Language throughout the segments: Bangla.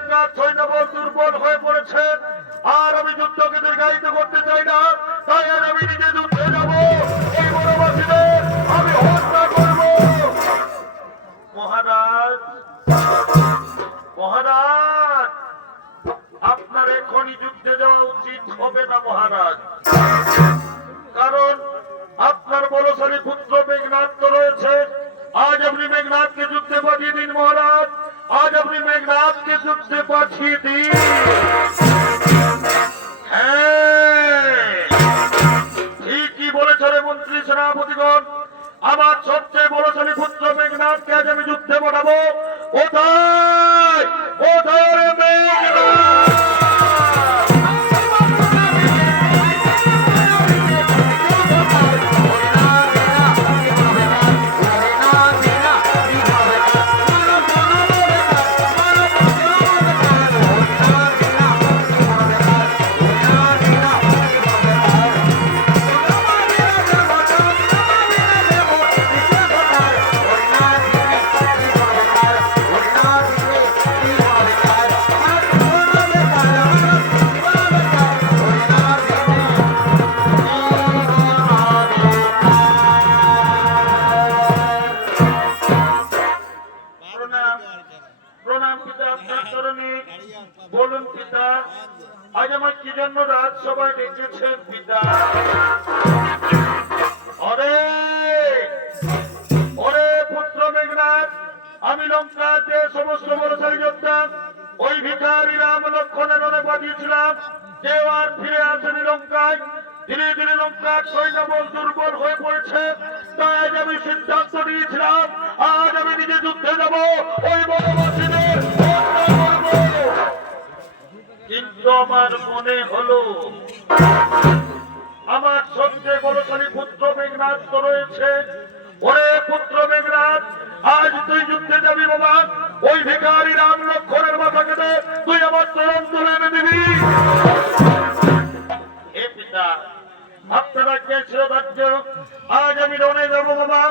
লঙ্কার সৈন্যবল দুর্বল হয়ে পড়েছে, আর আমি যুদ্ধকে দীর্ঘায়িত করতে চাই না। তাই আজ আমি নিজে যুদ্ধে যাব, এই বনবাসীদের আমি হত্যা করব। মহারাজ, মহারাজ, আপনার এখনই যুদ্ধে যাওয়া উচিত হবে না মহারাজ, কারণ আপনার বলশালী পুত্র মেঘনাদ তো রয়েছে। আজ আপনি মেঘনাদকে যুদ্ধে পাঠিয়ে দিন মহারাজ, আজ আপনি মেঘনাদকে যুদ্ধে পাঠিয়ে দিন। হ্যাঁ, ঠিকই বলেছ রে মন্ত্রী সেনাপতিগণ, আমার সবচেয়ে বলশালী পুত্র মেঘনাদকে আজ আমি যুদ্ধে পাঠাবো। কোথায় কোথায় রে মেঘনাদ? বলুন পিতা, আজ আমার কি জন্য রাজসভায় ডেকেছেন পিতা? ওরে ওরে পুত্র মেঘনাদ, আমি লঙ্কা যে সমস্ত বলশালী যোদ্ধা ওই ভিখারি রাম লক্ষণের রণে পাঠিয়েছিলাম, কেউ আর ফিরে আসেনি লঙ্কায়। ধীরে ধীরে লঙ্কার সৈন্যবল দুর্বল হয়ে পড়েছে, তাই আজ আমি সিদ্ধান্ত নিয়েছিলাম আজ আমি নিজে যুদ্ধে যাব, ওই বনবাসীদের হত্যা করব। কিন্তু আমার মনে হলো আমার সবচেয়ে বলশালী পুত্র মেঘনাদ তো রয়েছে। ওরে পুত্র মেঘনাদ, আজ তুই যুদ্ধে যাবি বাবা, ওই ভিখারি রাম লক্ষণের মাথা কেটে তুই আমার চরণ তুলে এনে দিবি। এ পিতা, আপনারা কে ছিল রাজ্য, আজ আমি রণে যাবো বাবা,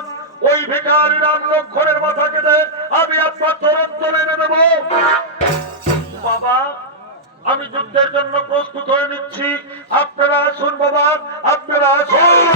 ওই ভিখারি রাম লক্ষণের মাথা কেটে আমি আপনার চরণ তুলে এনে দেবো। বাবা, আমি যুদ্ধের জন্য প্রস্তুত হয়ে নিচ্ছি, আপনারা আসুন বাবা, আপনারা আসুন।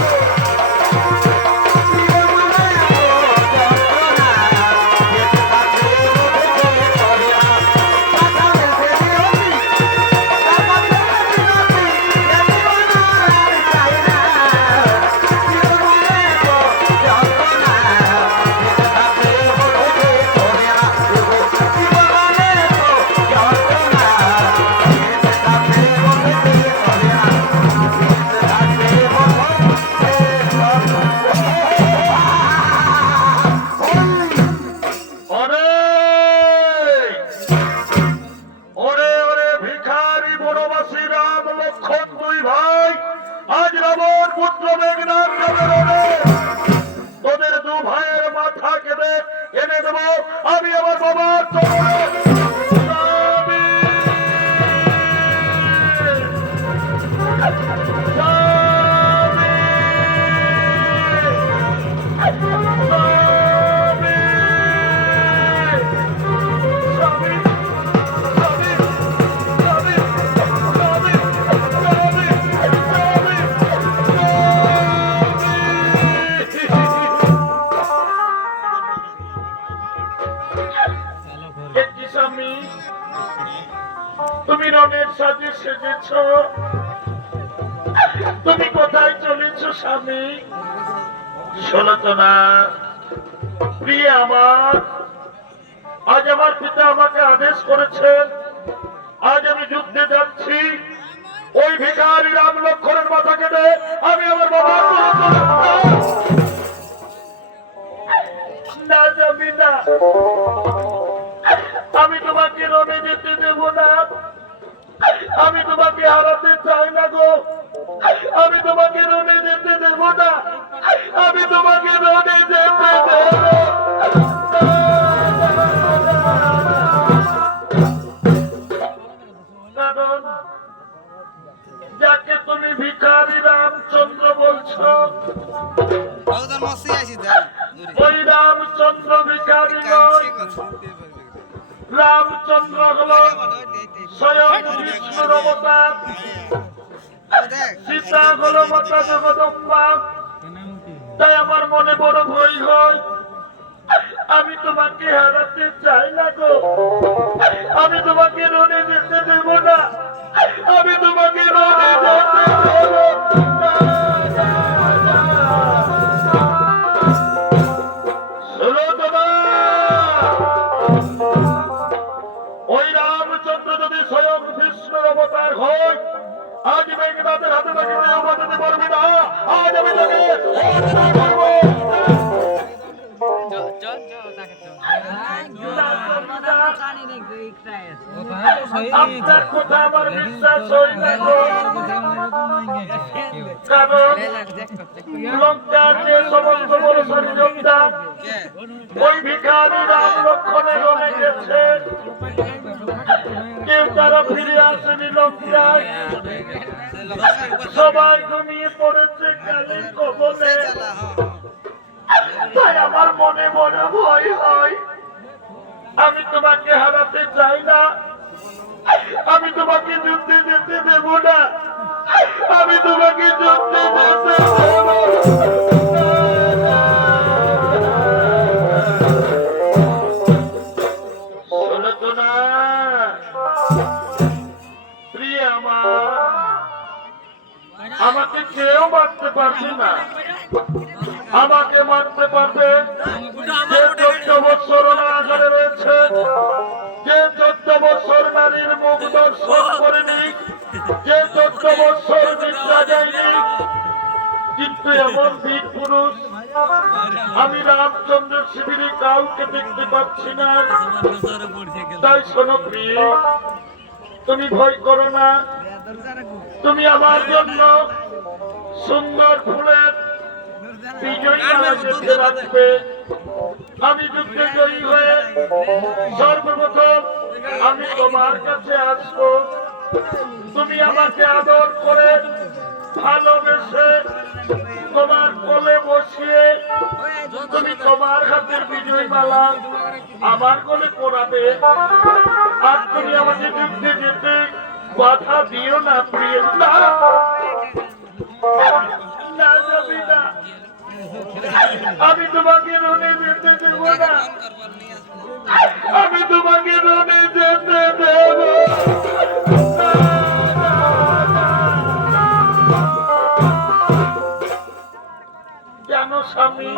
তোদের দু ভাইয়ের মাথা কেটে এনে দেবো আমি আমার বাবার তুমি রণের সাজে সেজেছ, তুমি কোথায় চলেছ স্বামী? শোনো তো না প্রিয় আমার, আজ আমার পিতা আমাকে আদেশ করেছেন, আজ আমি যুদ্ধে যাচ্ছি, ওই ভিখারি রাম লক্ষণের মাথা কেটে আমি আমার বাবার না যাবি না, আমি তোমাকে রণে যেতে দেব না, আমি তোমাকে হারাতে চাই না গো, আমি তোমাকে রণে যেতে দেব না, আমি তোমাকে রণে যেতে দেব। কারণ যাকে তুমি ভিখারি রামচন্দ্র বলছো, ওই রামচন্দ্র ভিখারি নয়, রামচন্দ্র হল আমি তোমাকে রনে যেতে দেব না, আমি তোমাকে রনে যেতে দেব না। ওই রামচন্দ্র যদি স্বয়ং বিষ্ণুর অবতার হয়, আজ মেঘনাথের হাতে তাকে কেউ বাঁচাতে পারবে না। আজ আমি তাকে করবো। আপনার কথা আমার বিশ্বাস হয় না, কারণ লঙ্কার যে সমস্ত বড় যোদ্ধা ওই ভিখারি রাম লক্ষণে রনে গেছে, কেউ তারা ফিরে আসেনি লঙ্কায়। সবাই ঘুমিয়ে পড়েছে কালের কবলে। তাই আমার মনে মনে ভয় হয়, আমি তোমাকে হারাতে চাই না, আমি তোমাকে যুদ্ধে যেতে দেব না, আমি তোমাকে যুদ্ধে যেতে দেব না। শোনো না প্রিয় আমার, আমাকে কেউ মারতে পারবে না। আমাকে মারতে পারবে যে 14 বছর অনাহারে রয়েছে, যে 14 বছর নারীর মুখ দর্শন করেনি, যে 14 বছর নিদ্রা যায়নি। কিন্তু এমন বীর পুরুষ আমি রামচন্দ্রের শিবিরে কাউকে দেখতে পাচ্ছি না। তাই শোনো প্রিয়, তুমি ভয় করো না, তুমি আমার জন্য সুন্দর ফুলের বিজয়ী মালা গেঁথে রাখবে। আমি যুদ্ধে জয়ী হয়ে সর্বপ্রথম আমি তোমার কাছে আসবো। তুমি আমাকে আদর করে ভালোবেসে তোমার কোলে বসিয়ে তুমি তোমার হাতের বিজয়ী মালা আমার কোলে পরাবে। আর তুমি আমাকে যুদ্ধে যেতে কথা দিও না প্রিয়। না যাবি না, আমি তোমাকে রনে যেতে দেব না, আমি তোমাকে রনে যেতে দেব না। জানো স্বামী,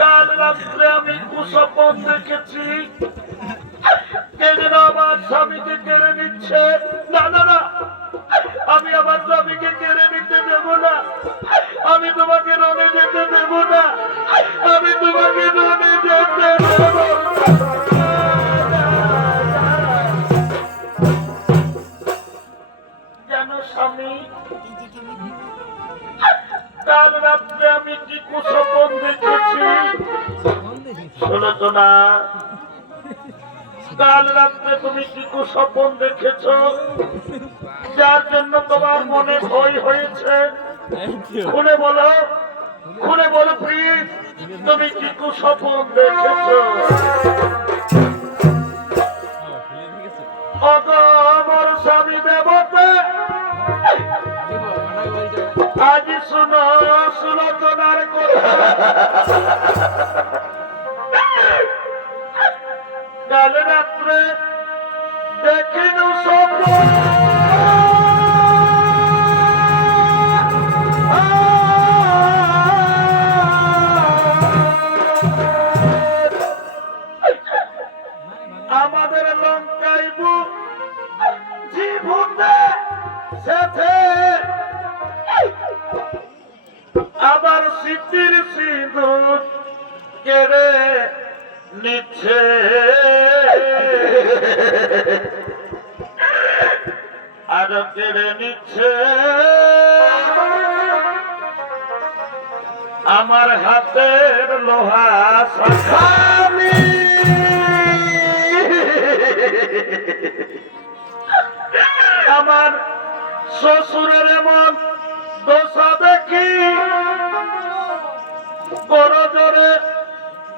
কাল রাত্রে আমি কুস্বপ্ন দেখেছি, কে যেন আমার স্বামীকে কেড়ে নিচ্ছে। না না না, আমি আমার স্বামীকে কেড়ে নিতে দেব না, আমি তোমাকে রনে যেতে দেব না, আমি তোমাকে রনে যেতে দেব না। জানো স্বামী, কাল রাত্রে আমি কি কুস্বপ্ন দেখেছি শোনো না। কাল রাত্রে তুমি কি কুস্বপ্ন দেখেছ যার জন্য তোমার মনে ভয় হয়েছে? খুলে বলো, খুলে বলো প্লিজ, তুমি কি কুস্বপ্ন দেখেছ? আমার স্বামী দেবতা, আজ শুনো সুলোচনার কথা। কাল রাত্রে দেখিনু স্বপ্ন, আমাদের লঙ্কায় জীবনে সাথে আবার স্মৃতির সিঁদুর কেড়ে নিচ্ছে। আরো কেড়ে নিচ্ছে আমার হাতের লোহা শাখানি। আমার শ্বশুরের এমন দশা দেখি বড় জোরে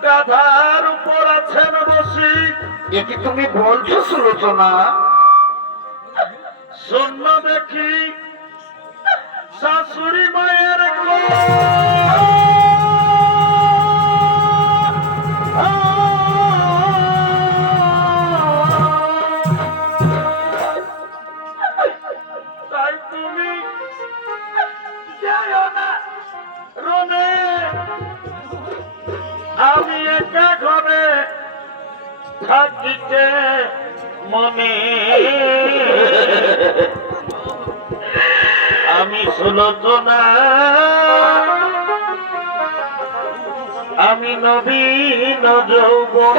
গাধার উপর আছেন বসি। এটি তুমি বলছো সুলোচনা? শূন্য দেখি শাশুড়ি মায়ের হইতে মনে আমি সুলোচনা আমি নবীন যৌবন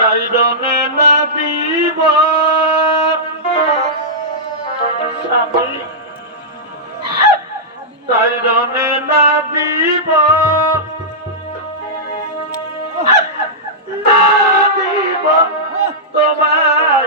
কাইরনে না দিব স্বামী কাইরনে না দিব না দিব তোমার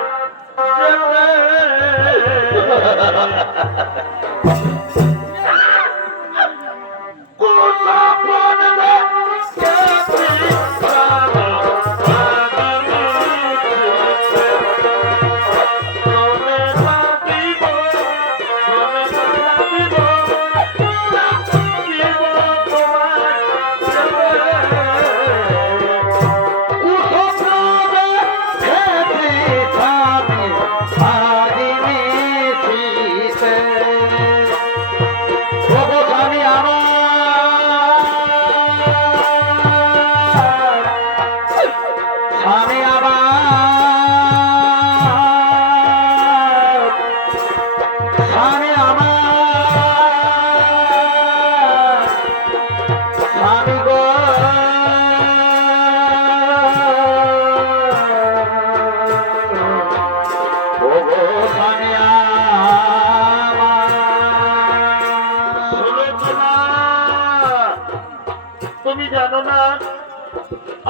তুমি জানো না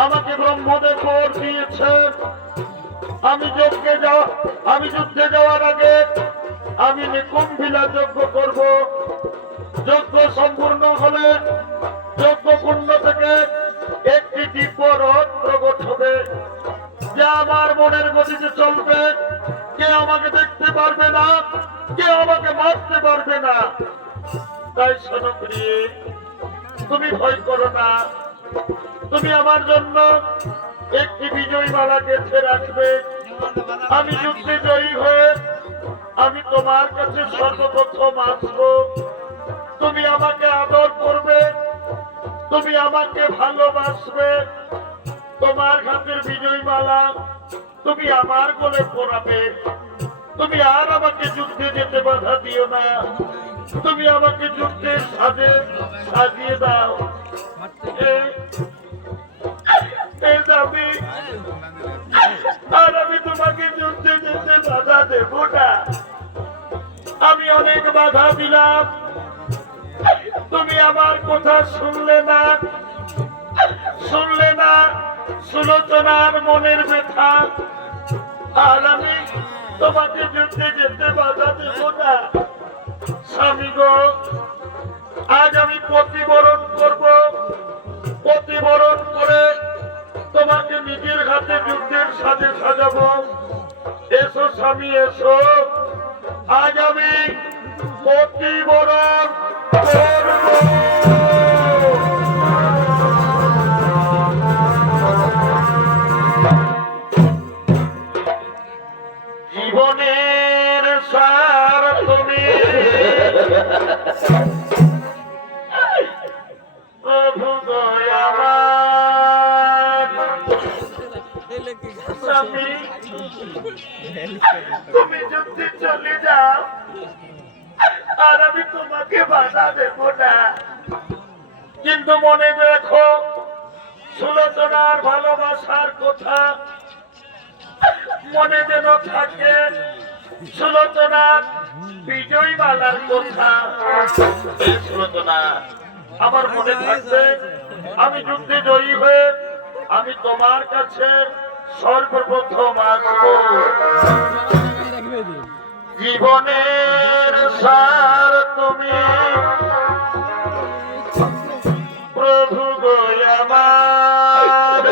আমাকে ব্রহ্মদেব বর দিয়েছে আমি যুদ্ধে যাওয়ার আগে আমি নিকুম্ভিলা যজ্ঞ করব। যজ্ঞ সম্পূর্ণ হলে যজ্ঞ কুণ্ড থেকে একটি দিব্য রথ প্রকট হবে যা আমার মনের গতিতে চলবে। কে আমাকে দেখতে পারবে না, কে আমাকে মারতে পারবে না। তাই শোনো প্রিয়ে, তুমি ভয় করো না। তুমি আমার জন্য একটি বিজয়ী মালা গেঁথে রাখবে। আমি যুদ্ধে জয়ী হয়ে আমি তোমার কাছে সর্বপ্রথম আসবো। তুমি আমাকে আদর করবে, তুমি আমাকে ভালোবাসবে। তোমার হাতের বিজয়ী মালা তুমি আমার কোলে পরাবে। তুমি আর আমাকে যুদ্ধে যেতে বাধা দিও না। তুমি আমাকে যুদ্ধের সাজে সাজিয়ে দাও। আর আমি তোমাকে যুদ্ধে যেতে বাধা দেব না। আমি অনেক বাধা দিলাম, তুমি আমার কথা শুনলে না। সুলোচনার মনের ব্যথা। আর আমি তোমাকে যুদ্ধে যেতে বাধা দেব না। স্বামী গো, আজ আমি প্রতিবরণ করব। প্রতিবরণ করে তোমাকে নিজের হাতে যুদ্ধের সাজে সাজাবো। এসো স্বামী, এসো। আজ আমি প্রতিবরণ করব। জীবনের সার তুমি প্রভু আমার স্বামী। তুমি যুদ্ধে চলে যাও আর আমি তোমাকে বাধা দেব না। কিন্তু মনে রেখো, সুলোচনার ভালোবাসার কথা মনে যেন থাকে, সুলোচনার বিজয়ী মালার কথা। সুলোচনা, আমার মনে থাকবে আমি যুদ্ধে জয়ী হয়ে আমি তোমার কাছে সর্বপ্রথম আসবো। জীবনের সার তুমি প্রভু গো আমার।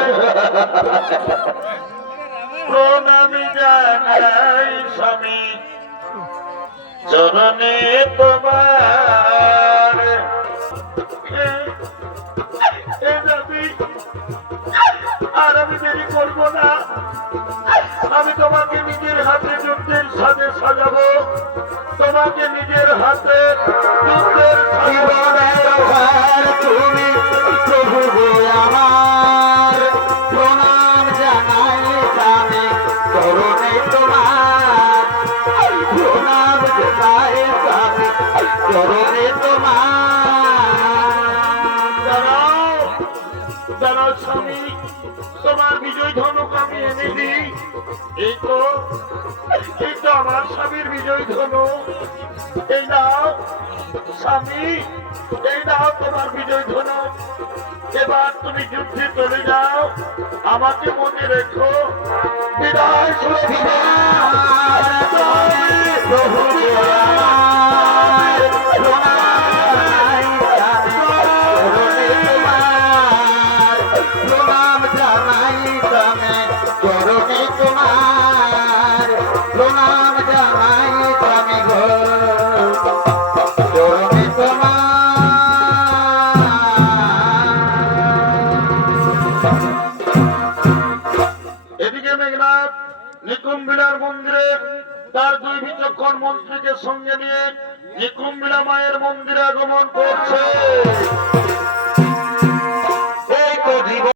প্রণামী জানাই স্বামী চরণে তোমার। আর আমি দেরি করবো না। আমি তোমাকে নিজের হাতে যুদ্ধের সাজে সাজাবো। তোমাকে নিজের হাতে যুদ্ধের জীবনের ভার তুমি প্রভু গো আমার, প্রণাম জানাই আমি চরণে তোমার, প্রণাম জানাই আমি চরণে তোমার। দাঁড়াও দাঁড়াও স্বামী, তোমার বিজয় ধনুক আমি এনে দিই। এই তো আমার স্বামীর বিজয় ধনুক। এই নাও স্বামী, এই নাও তোমার বিজয় ধনুক। এবার তুমি যুদ্ধে চলে যাও, আমাকে মনে রেখো। বিদায় সুরক্ষা। প্রভু গো আমার, প্রণাম জানাই আমি চরণে তোমার, প্রণাম জানাই আমি গো চরণে তোমার। এদিকে মেঘনাথ নিকুম্বিলার মন্দিরে তার দুই বিচক্ষণ মন্ত্রীকে সঙ্গে নিয়ে নিকুম্বিলা মায়ের মন্দিরে আগমন করছে।